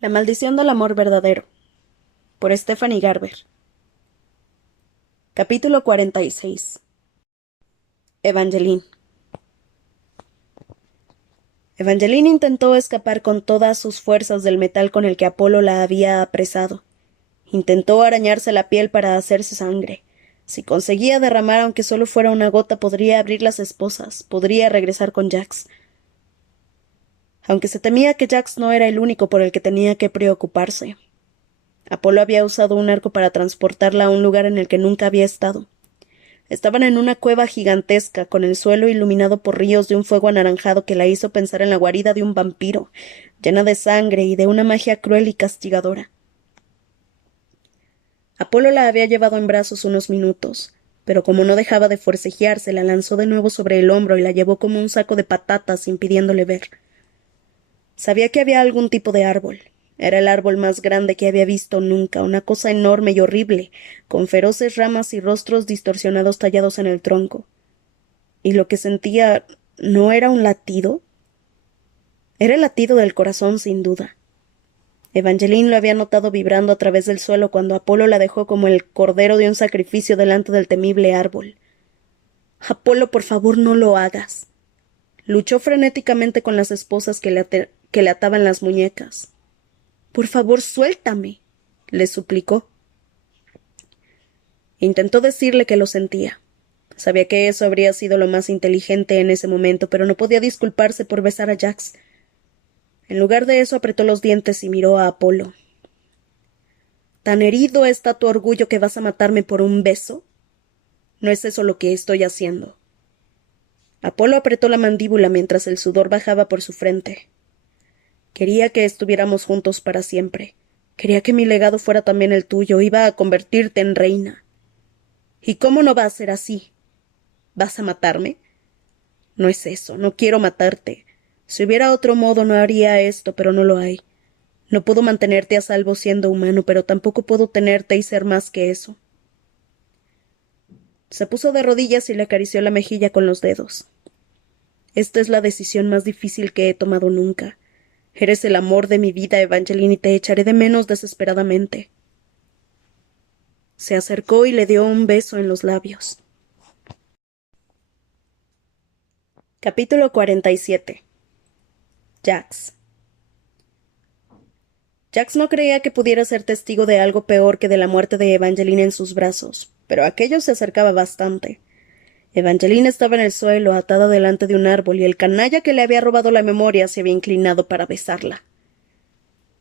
La maldición del amor verdadero, por Stephanie Garber. Capítulo 46. Evangeline. Evangeline intentó escapar con todas sus fuerzas del metal con el que Apolo la había apresado. Intentó arañarse la piel para hacerse sangre. Si conseguía derramar aunque solo fuera una gota, podría abrir las esposas, podría regresar con Jax. Aunque se temía que Jax no era el único por el que tenía que preocuparse. Apolo había usado un arco para transportarla a un lugar en el que nunca había estado. Estaban en una cueva gigantesca, con el suelo iluminado por ríos de un fuego anaranjado que la hizo pensar en la guarida de un vampiro, llena de sangre y de una magia cruel y castigadora. Apolo la había llevado en brazos unos minutos, pero como no dejaba de forcejear, se la lanzó de nuevo sobre el hombro y la llevó como un saco de patatas, impidiéndole ver. Sabía que había algún tipo de árbol. Era el árbol más grande que había visto nunca, una cosa enorme y horrible, con feroces ramas y rostros distorsionados tallados en el tronco. ¿Y lo que sentía no era un latido? Era el latido del corazón, sin duda. Evangeline lo había notado vibrando a través del suelo cuando Apolo la dejó como el cordero de un sacrificio delante del temible árbol. Apolo, por favor, no lo hagas. Luchó frenéticamente con las esposas que le ataban las muñecas. Por favor, suéltame, le suplicó. Intentó decirle que lo sentía. Sabía que eso habría sido lo más inteligente en ese momento, pero no podía disculparse por besar a Jax. En lugar de eso apretó los dientes y miró a Apolo. ¿Tan herido está tu orgullo que vas a matarme por un beso? No es eso lo que estoy haciendo. Apolo apretó la mandíbula mientras el sudor bajaba por su frente. Quería que estuviéramos juntos para siempre. Quería que mi legado fuera también el tuyo. Iba a convertirte en reina. ¿Y cómo no va a ser así? ¿Vas a matarme? No es eso. No quiero matarte. Si hubiera otro modo no haría esto, pero no lo hay. No puedo mantenerte a salvo siendo humano, pero tampoco puedo tenerte y ser más que eso. Se puso de rodillas y le acarició la mejilla con los dedos. Esta es la decisión más difícil que he tomado nunca. Eres el amor de mi vida, Evangeline, y te echaré de menos desesperadamente. Se acercó y le dio un beso en los labios. Capítulo 47. Jax. Jax no creía que pudiera ser testigo de algo peor que de la muerte de Evangeline en sus brazos, pero aquello se acercaba bastante. Evangeline estaba en el suelo, atada delante de un árbol, y el canalla que le había robado la memoria se había inclinado para besarla.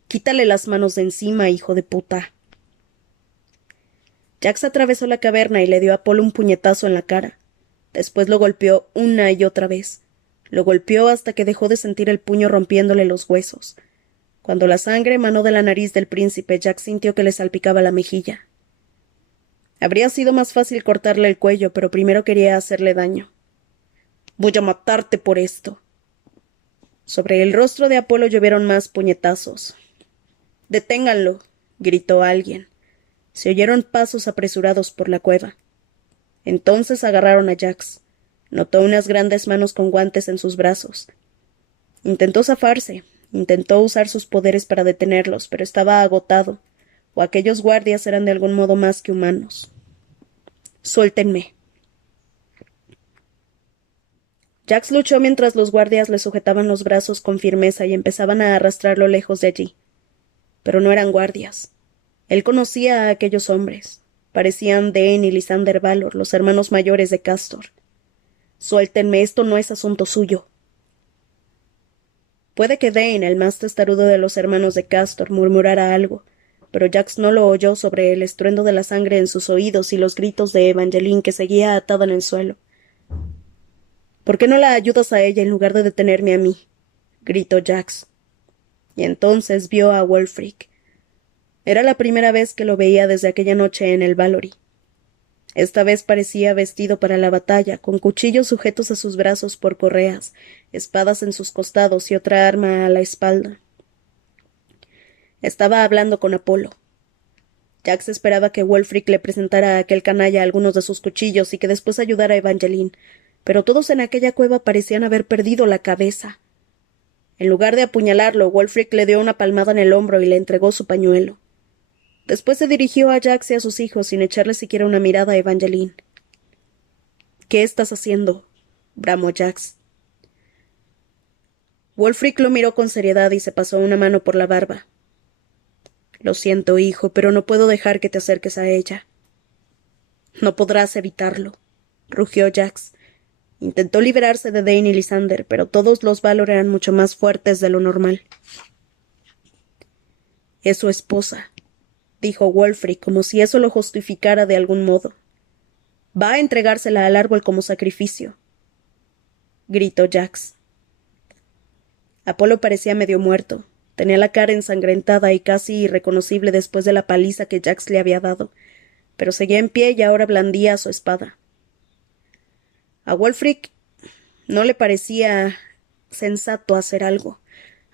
Quítale las manos de encima, hijo de puta. Jax atravesó la caverna y le dio a Apolo un puñetazo en la cara. Después lo golpeó una y otra vez. Lo golpeó hasta que dejó de sentir el puño rompiéndole los huesos. Cuando la sangre emanó de la nariz del príncipe, Jax sintió que le salpicaba la mejilla. Habría sido más fácil cortarle el cuello, pero primero quería hacerle daño. Voy a matarte por esto. Sobre el rostro de Apolo llovieron más puñetazos. Deténganlo, gritó alguien. Se oyeron pasos apresurados por la cueva. Entonces agarraron a Jax. Notó unas grandes manos con guantes en sus brazos. Intentó zafarse, intentó usar sus poderes para detenerlos, pero estaba agotado, o aquellos guardias eran de algún modo más que humanos. Suéltenme. Jax luchó mientras los guardias le sujetaban los brazos con firmeza y empezaban a arrastrarlo lejos de allí. Pero no eran guardias. Él conocía a aquellos hombres. Parecían Dane y Lysander Valor, los hermanos mayores de Castor. Suéltenme, esto no es asunto suyo. Puede que Dane, el más testarudo de los hermanos de Castor, murmurara algo, pero Jax no lo oyó sobre el estruendo de la sangre en sus oídos y los gritos de Evangeline que seguía atada en el suelo. ¿Por qué no la ayudas a ella en lugar de detenerme a mí? Gritó Jax. Y entonces vio a Wulfric. Era la primera vez que lo veía desde aquella noche en el Valori. Esta vez parecía vestido para la batalla, con cuchillos sujetos a sus brazos por correas, espadas en sus costados y otra arma a la espalda. Estaba hablando con Apolo. Jax esperaba que Wulfric le presentara a aquel canalla algunos de sus cuchillos y que después ayudara a Evangeline, pero todos en aquella cueva parecían haber perdido la cabeza. En lugar de apuñalarlo, Wulfric le dio una palmada en el hombro y le entregó su pañuelo. Después se dirigió a Jax y a sus hijos sin echarle siquiera una mirada a Evangeline. —¿Qué estás haciendo? —bramó Jax. Wulfric lo miró con seriedad y se pasó una mano por la barba. —Lo siento, hijo, pero no puedo dejar que te acerques a ella. —No podrás evitarlo —rugió Jax. Intentó liberarse de Dane y Lysander, pero todos los Valor eran mucho más fuertes de lo normal. —Es su esposa —dijo Wulfric, como si eso lo justificara de algún modo. —Va a entregársela al árbol como sacrificio —gritó Jax. Apolo parecía medio muerto. Tenía la cara ensangrentada y casi irreconocible después de la paliza que Jax le había dado, pero seguía en pie y ahora blandía su espada. A Wulfric no le parecía sensato hacer algo.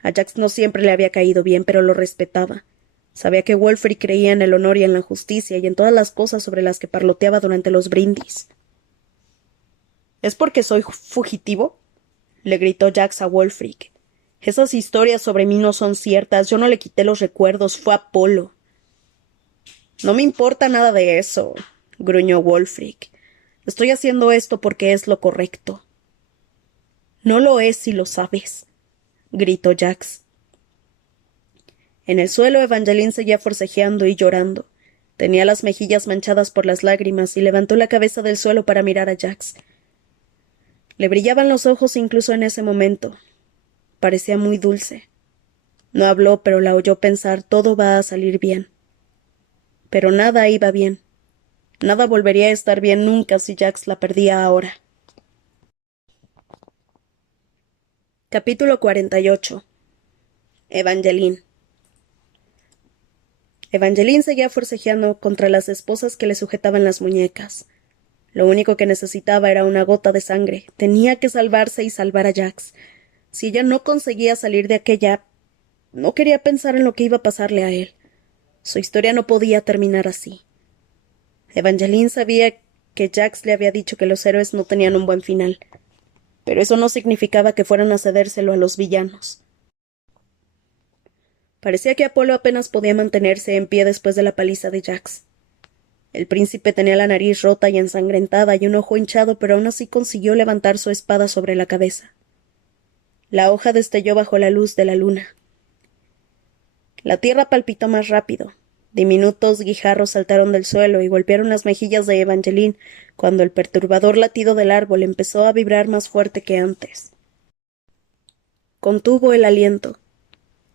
A Jax no siempre le había caído bien, pero lo respetaba. Sabía que Wulfric creía en el honor y en la justicia y en todas las cosas sobre las que parloteaba durante los brindis. —¿Es porque soy fugitivo? —le gritó Jax a Wulfric. —Esas historias sobre mí no son ciertas. Yo no le quité los recuerdos. Fue Apolo. —No me importa nada de eso —gruñó Wulfric. Estoy haciendo esto porque es lo correcto. —No lo es si lo sabes —gritó Jax. En el suelo Evangeline seguía forcejeando y llorando. Tenía las mejillas manchadas por las lágrimas y levantó la cabeza del suelo para mirar a Jax. Le brillaban los ojos incluso en ese momento. Parecía muy dulce. No habló, pero la oyó pensar: todo va a salir bien. Pero nada iba bien. Nada volvería a estar bien nunca si Jax la perdía ahora. Capítulo 48. Evangeline. Evangeline seguía forcejeando contra las esposas que le sujetaban las muñecas. Lo único que necesitaba era una gota de sangre. Tenía que salvarse y salvar a Jax. Si ella no conseguía salir de aquella, no quería pensar en lo que iba a pasarle a él. Su historia no podía terminar así. Evangeline sabía que Jax le había dicho que los héroes no tenían un buen final, pero eso no significaba que fueran a cedérselo a los villanos. Parecía que Apolo apenas podía mantenerse en pie después de la paliza de Jax. El príncipe tenía la nariz rota y ensangrentada y un ojo hinchado, pero aún así consiguió levantar su espada sobre la cabeza. La hoja destelló bajo la luz de la luna. La tierra palpitó más rápido. Diminutos guijarros saltaron del suelo y golpearon las mejillas de Evangeline cuando el perturbador latido del árbol empezó a vibrar más fuerte que antes. Contuvo el aliento.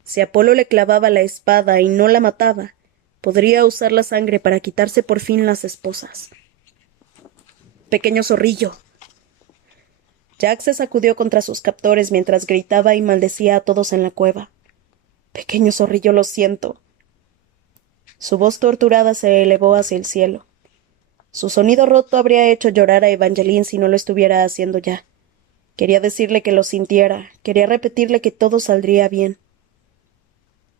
Si Apolo le clavaba la espada y no la mataba, podría usar la sangre para quitarse por fin las esposas. —¡Pequeño zorrillo! Jax se sacudió contra sus captores mientras gritaba y maldecía a todos en la cueva. —Pequeño zorrillo, lo siento. Su voz torturada se elevó hacia el cielo. Su sonido roto habría hecho llorar a Evangeline si no lo estuviera haciendo ya. Quería decirle que lo sintiera, quería repetirle que todo saldría bien.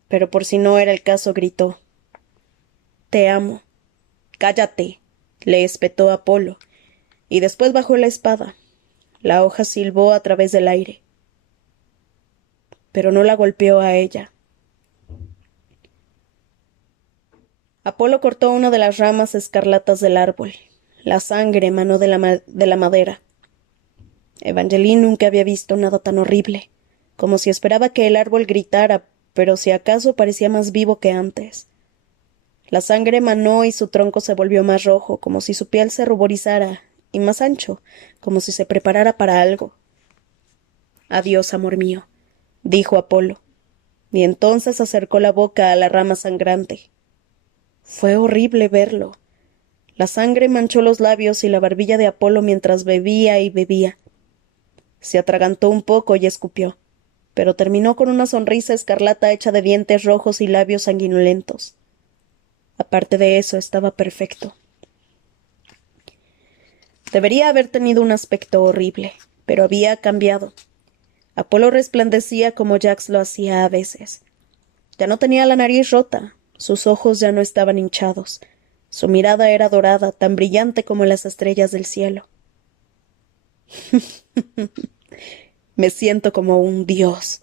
Pero por si no era el caso, gritó: —Te amo. —Cállate —le espetó Apolo, y después bajó la espada. La hoja silbó a través del aire. Pero no la golpeó a ella. Apolo cortó una de las ramas escarlatas del árbol. La sangre emanó de la madera. Evangeline nunca había visto nada tan horrible, como si esperaba que el árbol gritara, pero si acaso parecía más vivo que antes. La sangre emanó y su tronco se volvió más rojo, como si su piel se ruborizara, y más ancho, como si se preparara para algo. —Adiós, amor mío —dijo Apolo, y entonces acercó la boca a la rama sangrante. Fue horrible verlo. La sangre manchó los labios y la barbilla de Apolo mientras bebía y bebía. Se atragantó un poco y escupió, pero terminó con una sonrisa escarlata hecha de dientes rojos y labios sanguinolentos. Aparte de eso, estaba perfecto. Debería haber tenido un aspecto horrible, pero había cambiado. Apolo resplandecía como Jax lo hacía a veces. Ya no tenía la nariz rota, sus ojos ya no estaban hinchados, su mirada era dorada, tan brillante como las estrellas del cielo. Me siento como un dios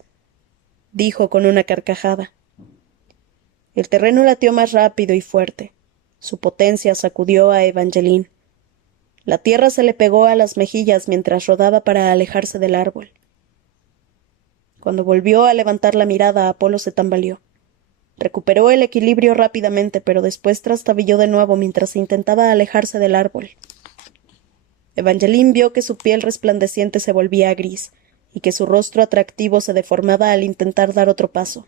dijo con una carcajada. El terreno latió más rápido y fuerte. Su potencia sacudió a Evangeline. La tierra se le pegó a las mejillas mientras rodaba para alejarse del árbol. Cuando volvió a levantar la mirada, Apolo se tambaleó. Recuperó el equilibrio rápidamente, pero después trastabilló de nuevo mientras intentaba alejarse del árbol. Evangeline vio que su piel resplandeciente se volvía gris y que su rostro atractivo se deformaba al intentar dar otro paso.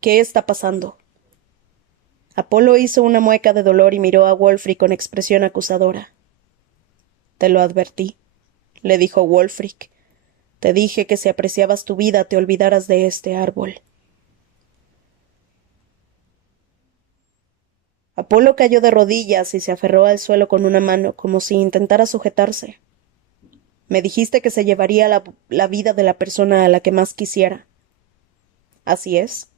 ¿Qué está pasando? Apolo hizo una mueca de dolor y miró a Wulfric con expresión acusadora. Te lo advertí, le dijo Wulfric. Te dije que si apreciabas tu vida te olvidaras de este árbol. Apolo cayó de rodillas y se aferró al suelo con una mano, como si intentara sujetarse. Me dijiste que se llevaría la vida de la persona a la que más quisiera. Así es,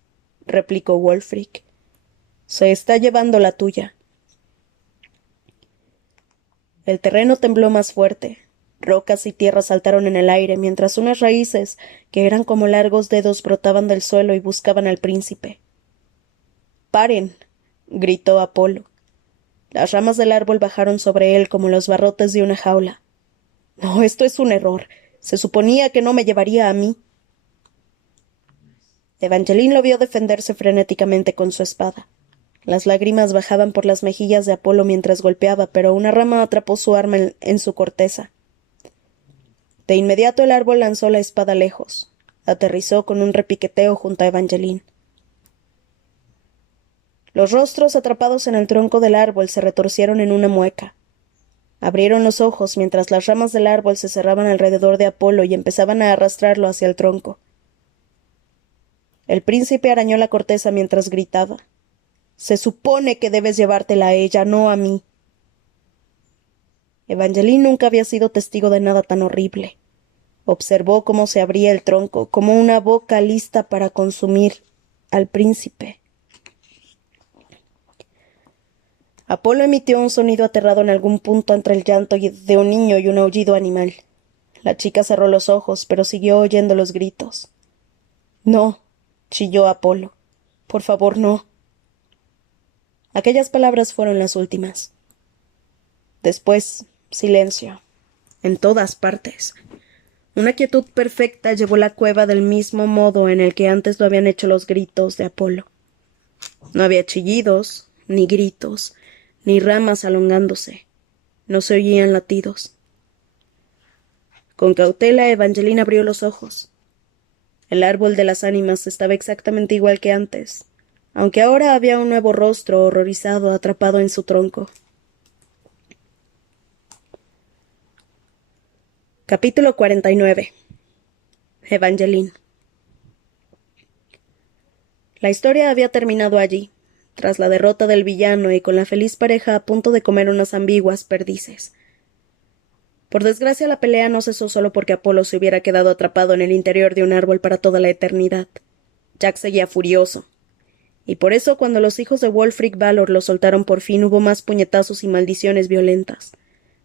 replicó Wulfric. Se está llevando la tuya. El terreno tembló más fuerte. Rocas y tierra saltaron en el aire, mientras unas raíces, que eran como largos dedos, brotaban del suelo y buscaban al príncipe. ¡Paren! Gritó Apolo. Las ramas del árbol bajaron sobre él como los barrotes de una jaula. No, esto es un error. Se suponía que no me llevaría a mí. Evangeline lo vio defenderse frenéticamente con su espada. Las lágrimas bajaban por las mejillas de Apolo mientras golpeaba, pero una rama atrapó su arma en su corteza. De inmediato el árbol lanzó la espada lejos. Aterrizó con un repiqueteo junto a Evangeline. Los rostros atrapados en el tronco del árbol se retorcieron en una mueca. Abrieron los ojos mientras las ramas del árbol se cerraban alrededor de Apolo y empezaban a arrastrarlo hacia el tronco. El príncipe arañó la corteza mientras gritaba. Se supone que debes llevártela a ella, no a mí. Evangeline nunca había sido testigo de nada tan horrible. Observó cómo se abría el tronco, como una boca lista para consumir al príncipe. Apolo emitió un sonido aterrado en algún punto entre el llanto de un niño y un aullido animal. La chica cerró los ojos, pero siguió oyendo los gritos. No, chilló Apolo. Por favor, no. Aquellas palabras fueron las últimas. Después, silencio. En todas partes. Una quietud perfecta llevó la cueva del mismo modo en el que antes lo habían hecho los gritos de Apolo. No había chillidos, ni gritos, ni ramas alongándose. No se oían latidos. Con cautela, Evangeline abrió los ojos. El árbol de las ánimas estaba exactamente igual que antes, aunque ahora había un nuevo rostro horrorizado atrapado en su tronco. Capítulo 49. Evangeline. La historia había terminado allí, tras la derrota del villano y con la feliz pareja a punto de comer unas ambiguas perdices. Por desgracia, la pelea no cesó solo porque Apolo se hubiera quedado atrapado en el interior de un árbol para toda la eternidad. Jack seguía furioso. Y por eso, cuando los hijos de Wulfric Valor lo soltaron por fin, hubo más puñetazos y maldiciones violentas.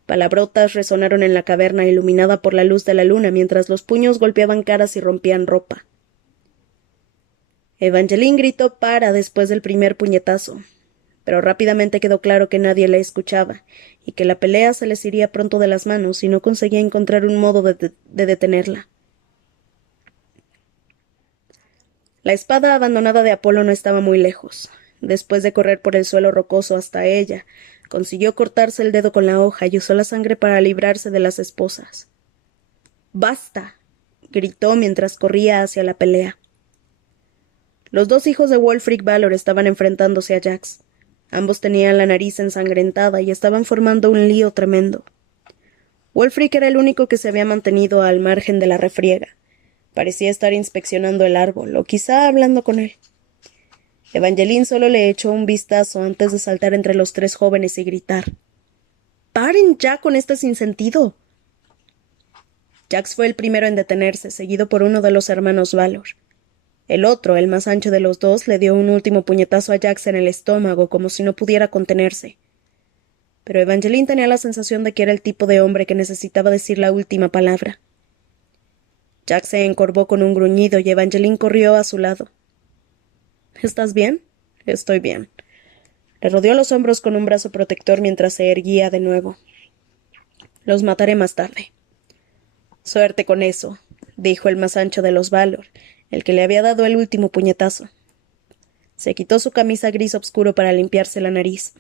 Palabrotas resonaron en la caverna iluminada por la luz de la luna mientras los puños golpeaban caras y rompían ropa. Evangeline gritó para después del primer puñetazo, pero rápidamente quedó claro que nadie la escuchaba y que la pelea se les iría pronto de las manos si no conseguía encontrar un modo de detenerla. La espada abandonada de Apolo no estaba muy lejos. Después de correr por el suelo rocoso hasta ella, consiguió cortarse el dedo con la hoja y usó la sangre para librarse de las esposas. ¡Basta! Gritó mientras corría hacia la pelea. Los dos hijos de Wulfric Valor estaban enfrentándose a Jax. Ambos tenían la nariz ensangrentada y estaban formando un lío tremendo. Wulfric era el único que se había mantenido al margen de la refriega. Parecía estar inspeccionando el árbol, o quizá hablando con él. Evangeline solo le echó un vistazo antes de saltar entre los tres jóvenes y gritar. ¡Paren ya con este sinsentido! Jax fue el primero en detenerse, seguido por uno de los hermanos Valor. El otro, el más ancho de los dos, le dio un último puñetazo a Jax en el estómago, como si no pudiera contenerse. Pero Evangeline tenía la sensación de que era el tipo de hombre que necesitaba decir la última palabra. Jack se encorvó con un gruñido y Evangeline corrió a su lado. ¿Estás bien? Estoy bien. Le rodeó los hombros con un brazo protector mientras se erguía de nuevo. Los mataré más tarde. Suerte con eso, dijo el más ancho de los Valor, el que le había dado el último puñetazo. Se quitó su camisa gris oscuro para limpiarse la nariz.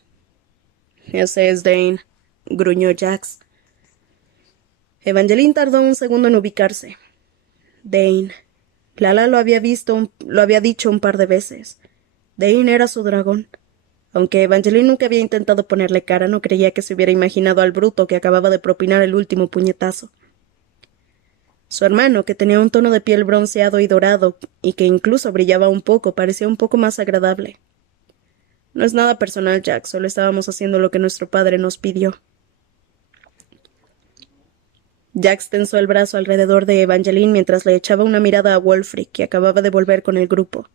Ese es Dane, gruñó Jax. Evangeline tardó un segundo en ubicarse. Dane. Lala lo había dicho un par de veces. Dane era su dragón. Aunque Evangeline nunca había intentado ponerle cara, no creía que se hubiera imaginado al bruto que acababa de propinar el último puñetazo. Su hermano, que tenía un tono de piel bronceado y dorado, y que incluso brillaba un poco, parecía un poco más agradable. No es nada personal, Jack, solo estábamos haciendo lo que nuestro padre nos pidió. Jack tensó el brazo alrededor de Evangeline mientras le echaba una mirada a Wulfric, que acababa de volver con el grupo.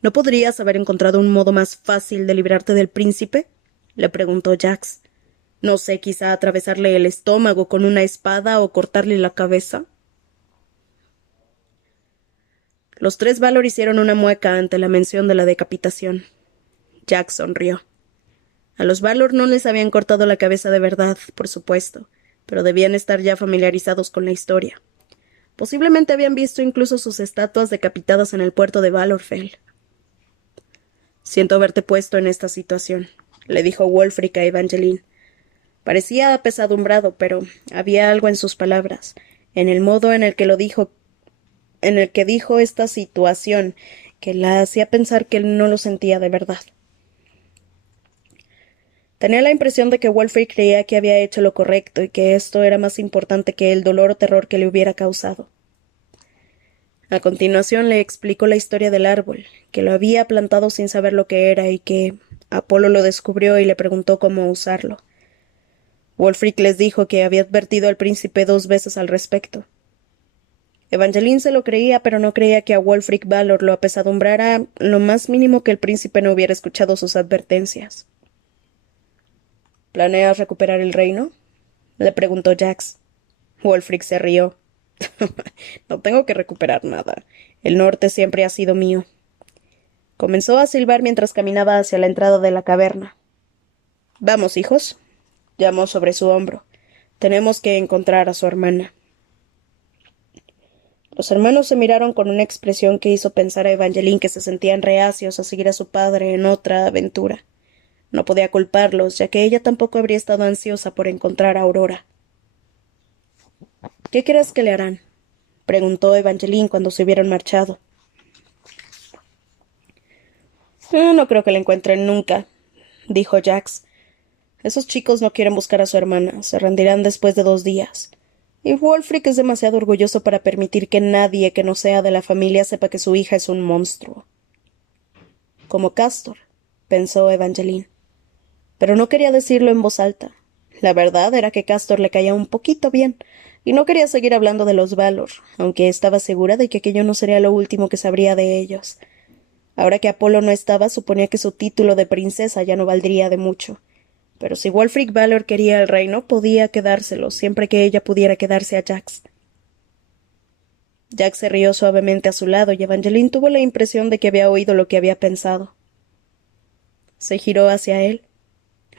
¿No podrías haber encontrado un modo más fácil de librarte del príncipe? Le preguntó Jax. No sé, quizá atravesarle el estómago con una espada o cortarle la cabeza. Los tres Valor hicieron una mueca ante la mención de la decapitación. Jack sonrió. A los Valor no les habían cortado la cabeza de verdad, por supuesto, pero debían estar ya familiarizados con la historia. Posiblemente habían visto incluso sus estatuas decapitadas en el puerto de Valorfell. Siento haberte puesto en esta situación, le dijo Wulfric a Evangeline. Parecía apesadumbrado, pero había algo en sus palabras, en el modo en el que dijo esta situación, que la hacía pensar que él no lo sentía de verdad. Tenía la impresión de que Wulfric creía que había hecho lo correcto y que esto era más importante que el dolor o terror que le hubiera causado. A continuación le explicó la historia del árbol, que lo había plantado sin saber lo que era y que Apolo lo descubrió y le preguntó cómo usarlo. Wulfric les dijo que había advertido al príncipe 2 veces al respecto. Evangeline se lo creía, pero no creía que a Wulfric Valor lo apesadumbrara lo más mínimo que el príncipe no hubiera escuchado sus advertencias. ¿Planeas recuperar el reino? Le preguntó Jax. Wulfric se rió. No tengo que recuperar nada. El norte siempre ha sido mío. Comenzó a silbar mientras caminaba hacia la entrada de la caverna. Vamos, hijos, llamó sobre su hombro. Tenemos que encontrar a su hermana. Los hermanos se miraron con una expresión que hizo pensar a Evangeline que se sentían reacios a seguir a su padre en otra aventura. No podía culparlos, ya que ella tampoco habría estado ansiosa por encontrar a Aurora. ¿Qué crees que le harán? Preguntó Evangeline cuando se hubieron marchado. No creo que la encuentren nunca, dijo Jax. Esos chicos no quieren buscar a su hermana, se rendirán después de 2 días. Y Wulfric es demasiado orgulloso para permitir que nadie que no sea de la familia sepa que su hija es un monstruo. Como Castor, pensó Evangeline. Pero no quería decirlo en voz alta. La verdad era que Castor le caía un poquito bien, y no quería seguir hablando de los Valor, aunque estaba segura de que aquello no sería lo último que sabría de ellos. Ahora que Apolo no estaba, suponía que su título de princesa ya no valdría de mucho. Pero si Wulfric Valor quería el reino, podía quedárselo, siempre que ella pudiera quedarse a Jax. Jax se rió suavemente a su lado y Evangeline tuvo la impresión de que había oído lo que había pensado. Se giró hacia él.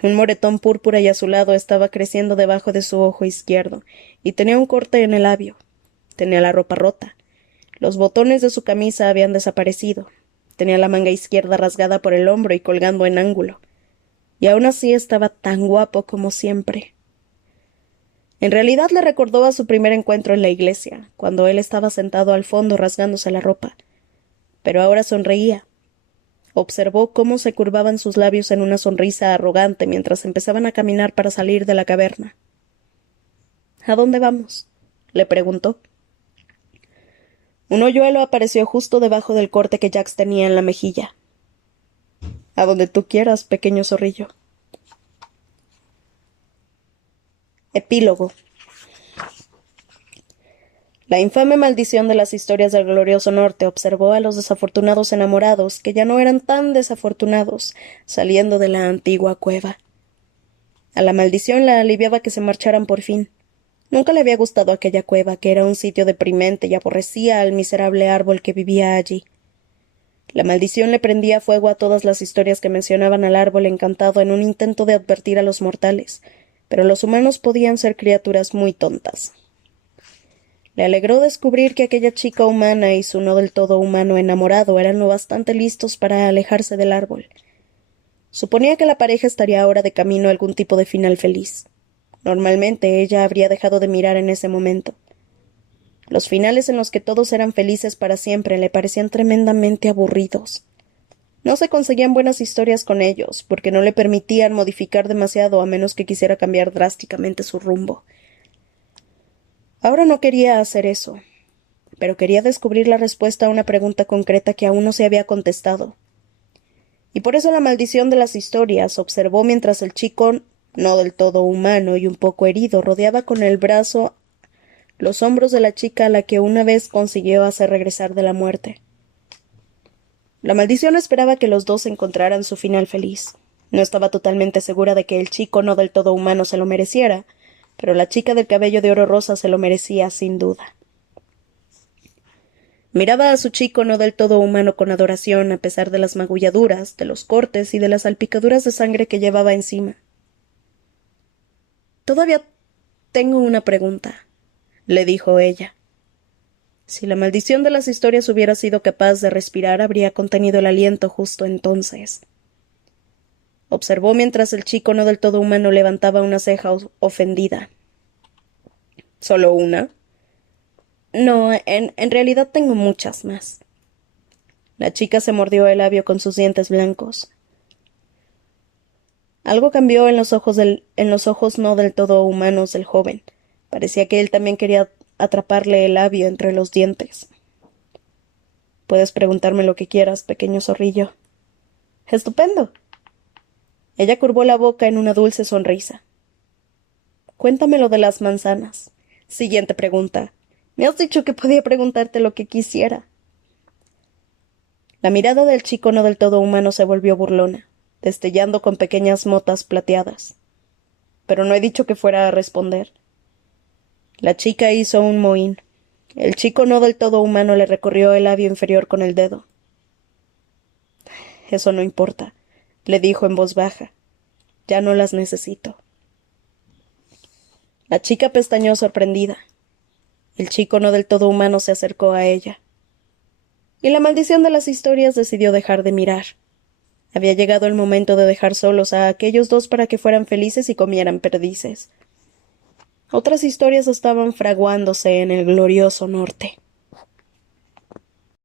Un moretón púrpura y azulado estaba creciendo debajo de su ojo izquierdo, y tenía un corte en el labio. Tenía la ropa rota. Los botones de su camisa habían desaparecido. Tenía la manga izquierda rasgada por el hombro y colgando en ángulo. Y aún así estaba tan guapo como siempre. En realidad le recordó a su primer encuentro en la iglesia, cuando él estaba sentado al fondo rasgándose la ropa. Pero ahora sonreía. Observó cómo se curvaban sus labios en una sonrisa arrogante mientras empezaban a caminar para salir de la caverna. ¿A dónde vamos? Le preguntó. Un hoyuelo apareció justo debajo del corte que Jax tenía en la mejilla. A donde tú quieras, pequeño zorrillo. Epílogo. La infame maldición de las historias del glorioso norte observó a los desafortunados enamorados, que ya no eran tan desafortunados, saliendo de la antigua cueva. A la maldición la aliviaba que se marcharan por fin. Nunca le había gustado aquella cueva, que era un sitio deprimente, y aborrecía al miserable árbol que vivía allí. La maldición le prendía fuego a todas las historias que mencionaban al árbol encantado en un intento de advertir a los mortales, pero los humanos podían ser criaturas muy tontas. Le alegró descubrir que aquella chica humana y su no del todo humano enamorado eran lo bastante listos para alejarse del árbol. Suponía que la pareja estaría ahora de camino a algún tipo de final feliz. Normalmente ella habría dejado de mirar en ese momento. Los finales en los que todos eran felices para siempre le parecían tremendamente aburridos. No se conseguían buenas historias con ellos, porque no le permitían modificar demasiado a menos que quisiera cambiar drásticamente su rumbo. Ahora no quería hacer eso, pero quería descubrir la respuesta a una pregunta concreta que aún no se había contestado. Y por eso la maldición de las historias observó mientras el chico, no del todo humano y un poco herido, rodeaba con el brazo los hombros de la chica a la que una vez consiguió hacer regresar de la muerte. La maldición esperaba que los dos encontraran su final feliz. No estaba totalmente segura de que el chico no del todo humano se lo mereciera, pero la chica del cabello de oro rosa se lo merecía sin duda. Miraba a su chico no del todo humano con adoración, a pesar de las magulladuras, de los cortes y de las salpicaduras de sangre que llevaba encima. Todavía tengo una pregunta, le dijo ella. Si la maldición de las historias hubiera sido capaz de respirar, habría contenido el aliento justo entonces. Observó mientras el chico no del todo humano levantaba una ceja ofendida. ¿Solo una? No, en realidad tengo muchas más. La chica se mordió el labio con sus dientes blancos. Algo cambió en los ojos no del todo humanos del joven. Parecía que él también quería atraparle el labio entre los dientes. Puedes preguntarme lo que quieras, pequeño zorrillo. Estupendo. Ella curvó la boca en una dulce sonrisa. Cuéntame lo de las manzanas. Siguiente pregunta. Me has dicho que podía preguntarte lo que quisiera. La mirada del chico no del todo humano se volvió burlona, destellando con pequeñas motas plateadas. Pero no he dicho que fuera a responder. La chica hizo un mohín. El chico no del todo humano le recorrió el labio inferior con el dedo. Eso no importa, le dijo en voz baja. Ya no las necesito. La chica pestañeó sorprendida. El chico no del todo humano se acercó a ella. Y la maldición de las historias decidió dejar de mirar. Había llegado el momento de dejar solos a aquellos dos para que fueran felices y comieran perdices. Otras historias estaban fraguándose en el glorioso norte.